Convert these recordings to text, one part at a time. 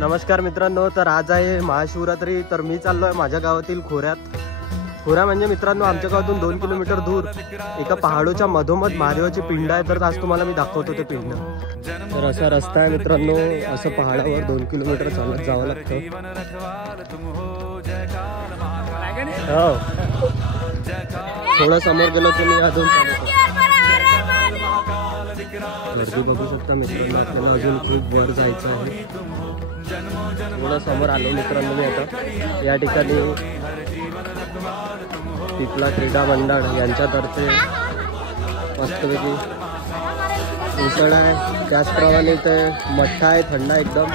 नमस्कार मित्रांनो, तर आज आहे महाशिवरात्री. तर मी चाललोय माझ्या गावातील खोऱ्यात. खोरा म्हणजे मित्रांनो आमच्या गावातून 2 किलोमीटर दूर एका पहाडोच्या मधोमध महादेवाची पिंड आहे. तर आज तुम्हाला मी दाखवतो ते पिंड. तर असा रस्ता आहे मित्रांनो, असं पहाडावर 2 किलोमीटर चालत जावं लागतं. हो, थोडं समोर गेलो तुम्ही अजून गर्दी बघू शकता मित्रांनो. आपल्याला अजून खूप वर जायचं आहे. थोडं समोर आलो मित्रांनो मी आता. या ठिकाणी पिपला क्रीडा मंडळ यांच्यातर्फे मस्तपैकी उसळ आहे. त्याचप्रमाणे इथे मठ्ठा आहे, थंड एकदम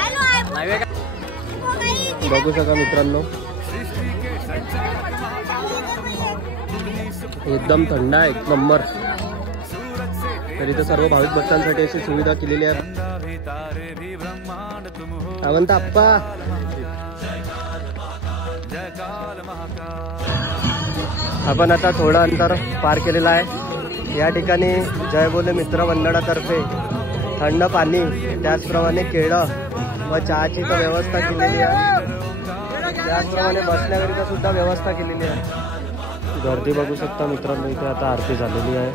बघू शका मित्रांनो. एकदम थंड आहे, एक नंबर. तर इथे सर्व भाविक भक्तांसाठी अशी सुविधा केलेली आहे. अवंत आप्पा आपण आता थोडं अंतर पार केलेलं आहे. या ठिकाणी जय बोले मित्र मंडळातर्फे थंड पाणी, त्याचप्रमाणे केळं व चहाची तर व्यवस्था केलेली आहे. त्याचप्रमाणे बसण्याकरिता सुद्धा व्यवस्था केलेली आहे. गर्दी बघू शकता मित्रांनो. इथे आता आरती झालेली आहे.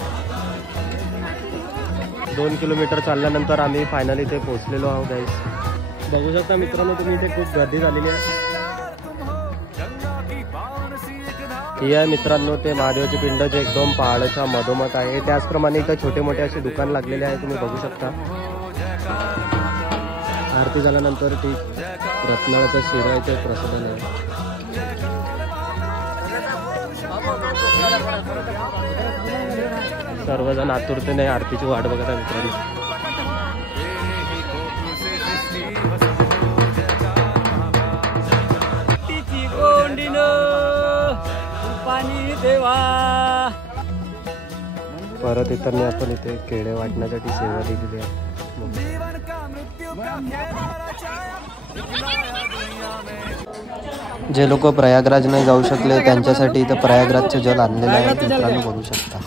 2 किलोमीटर चालल्यानंतर आम्ही फायनली इथे पोहोचलेलो आहोत गाईस. बघू शकता मित्रांनो तुम्ही, इथे खूप गर्दी झालेली आहे. ही आहे मित्रांनो ते महादेवाची पिंड जे एकदम पहाडाच्या मधोमध आहे. त्याचप्रमाणे इथं छोटे मोठे असे दुकान लागलेले आहे, तुम्ही बघू शकता. आरती झाल्यानंतर ती रत्नाळाचा शिरा इथे प्रसाद आहे. सर्वजण आतुरतेने आरतीची वाट बघत आहे मित्रांनो. परत येताना आपण इथे केळे वाटण्यासाठी सेवा दिलेली आहे. जे लोक प्रयागराज नाही जाऊ शकले त्यांच्यासाठी इथं प्रयागराजचे जल आणलेलं आहे मित्रांनो, बघू शकता.